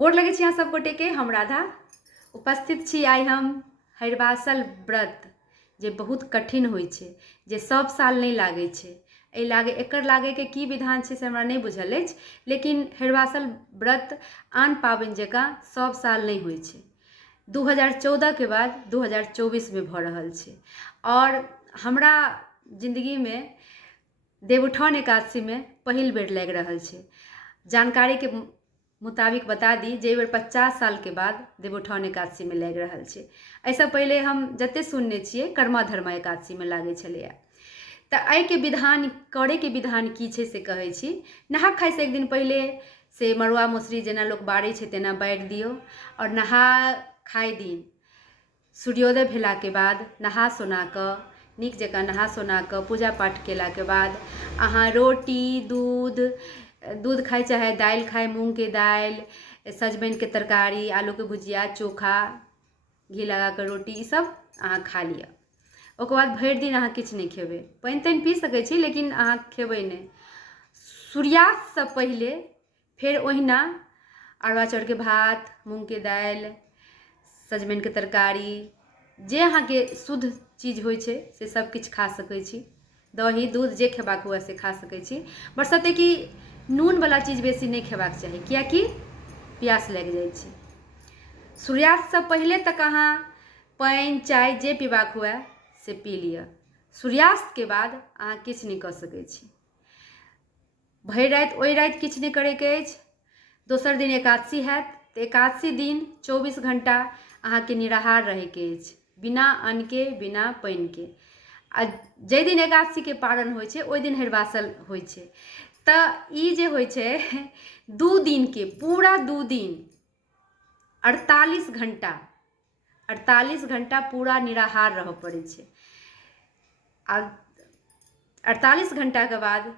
गोर लगे छी अहाँ सब गोटे के। हम राधा उपस्थित छी आइ हम हरिवासल व्रत जे बहुत कठिन होइ छै, जे सब साल नहीं लागे छै। एकर लागे के की विधान छै से हमरा नहीं बुझल अछि, लेकिन हरिवासल व्रत आन पाबनि जकाँ सब साल नहीं होइ छै। 2014 के बाद 2024 में भऽ रहल छै और हमरा जिंदगी में देवउठान एकादशी में पहिल बेर लागि रहल छै। जानकारी के मुताबिक बता दी जे बेर 50 साल के बाद देवउठान एकादशी में लागि रहल छै। ऐसा पहले हम जते सुनने छियै कर्मा धर्मा एकादशी में लागे छलैया। तऽ एहि के विधान करे के विधान की छै से कहै छी। नहा खाय से एक दिन पहले से मड़ुआ मौसरी जेना लोक बारै छै तेना बारि दियौ और नहा खाय दिन सूर्योदय भेला के बाद नहा सोना कऽ नीक जकाँ नहा सोना कऽ पूजा पाठ केला के बाद अहाँ रोटी दूध खाय चाहे दालि खाय, मूँग के दालि, सजमनि के तरकारी, आलू के भुजिया, चोखा, घी लगा कऽ रोटी, ई सब अहाँ खा लिअ। ओकर बाद भरि दिन अहाँ किछु नहीं खेबै। पानि तानि पी सकै छी लेकिन अहाँ खेबै नहीं। सूर्यास्त से पहले फेर ओहिना अरवा चाउर के भात, मूँग के दालि, सजमनि के तरकारी, जे अहाँ के शुद्ध चीज होइ छै से सब किछु खा सकै छी। दही दूध जे खेबाक हुए से खा सकै छी, बशर्ते कि नून वाला चीज बेसी नहीं खेबाक चाही, कियाकि प्यास लागि जाइ छै। सूर्यास्त से पहले तक अहाँ पानि चाय जे पीबाक हुए से पी लिअ। सूर्यास्त के बाद अहाँ किछु नहीं कऽ सकै छी। भरि राति ओहि राति किछु नहीं करे के अछि। दोसर दिन एकादशी हैत तऽ एकादशी दिन 24 घंटा अहाँ के निराहार रहे के अछि, बिना अन्न के, बिना पानि के। आ जाहि दिन एकादशी के पारण होइ छै ओहि दिन हरिवासल होइ छै। तऽ ई जे होइ छै 2 दिन के, पूरा 2 दिन 48 घंटा पूरा निराहार रह पड़े छै। आ 48 घंटा के बाद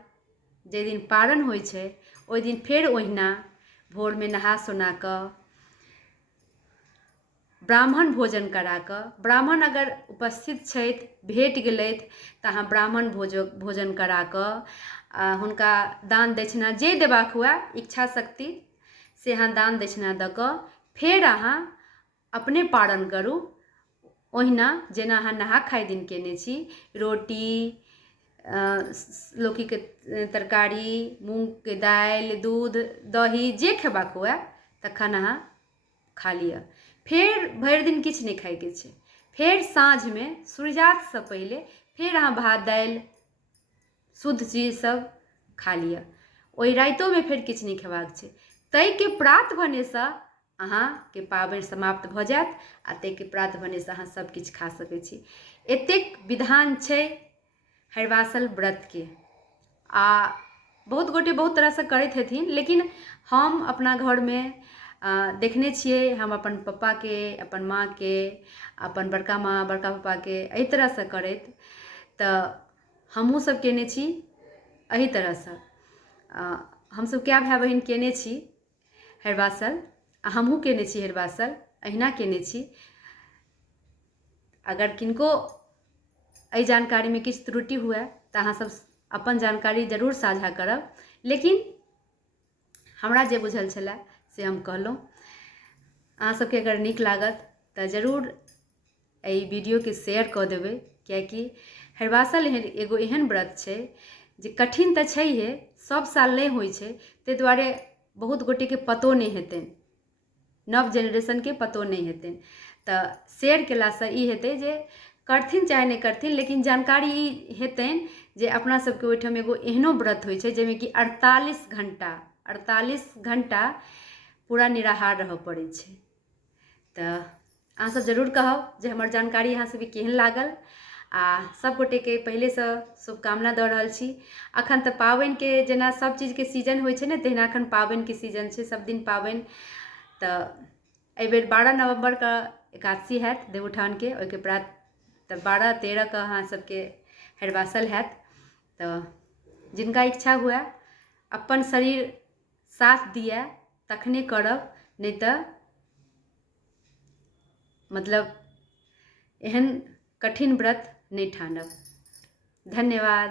जे दिन पारण होइ छै ओहि दिन फेर ओहिना भोर में नहा सोना कऽ ब्राह्मण भोजन करा कऽ, ब्राह्मण अगर उपस्थित छथि, भेट गेलथि तऽ अहाँ ब्राह्मण भोजन करा कऽ हुनका दान दक्षिणा जे देबाक हुए इच्छा शक्ति से अहाँ दान दक्षिणा दऽ कऽ फेर अहाँ अपने पारण करू। ओहिना जेना अहाँ नहा खाय दिन केने छी, रोटी, लौकी के तरकारी, मूँग के दालि, दूध, दही जे खेबाक हुए तखन अहाँ खा लिअ। फेर भरि दिन किछु नहीं खाय के छै। फेर साँझ में सूर्यास्त से पहले फेर अहाँ भात दालि शुद्ध चीज सब खा लिअ। ओहि राइतो में फेर किछु नहीं खेबाक छै। ताहि के प्रात भने से अहाँ के पाबनि समाप्त भऽ जायत आ ताहि के प्रात भने से अहाँ सब किछु खा सकै छी। एतेक विधान छै हरिवासल व्रत के। आ बहुत गोटे बहुत तरह से करैत हेथिन, लेकिन हम अपना घर में देखने छियै। हम अपन पप्पा के, अपन माँ के, अपन बड़का माँ बड़का पप्पा के एहि तरह से करैत, तऽ हमहूँ सब केने छी एही तरह से। हम सब कए भाई बहिन केने छी हरिवासल, आ हमहूँ केने छी हरिवासल, अहिना केने छी। अगर किनको एहि जानकारी में किछु त्रुटि हुए तऽ अहाँ सब अपन जानकारी जरूर साझा करब, लेकिन हमरा जे बुझल छलै से हम कहलहुँ। अहाँ सबके अगर नीक लागत तऽ जरूर एहि वीडियो के शेयर कऽ देबै, कियाकि हरिवासल एगो एहन व्रत छै जे कठिन तऽ छैहे, सब साल नहीं होइ छै। ताहि दुआरे बहुत गोटे के पतो नहीं हेतनि, नव जेनरेशन के पतो नहीं हेतनि। तऽ शेयर केला से ई हेतै जे करथिन चाहे नहीं करथिन, लेकिन जानकारी ई हेतनि जे अपना सबके ओहिठाम एगो एहनो व्रत होइ छै जाहिमे कि 48 घंटा पूरा निराहार रह पड़ै छै। तऽ अहाँ सब जरूर कहब जे हमर जानकारी अहाँ सबके केहन लागल। आ सब गोटे के पहले से शुभकामना दऽ रहल छी। अखन तऽ पाबनि के जेना सब चीज के सीजन होइ छै ने, तहिना अखन पाबनि के सीजन छै, सब दिन पाबनि। तऽ एहि बेर 12 नवंबर के एकादशी हैत देवउठान के, ओहिके प्रात तऽ 12-13 के अहाँ सबके हरिवासल हैत। तऽ जिनका इच्छा हुए अपन शरीर साथ दिए तखने करब, नहीं तऽ मतलब एहन कठिन व्रत नहीं ठानब। धन्यवाद।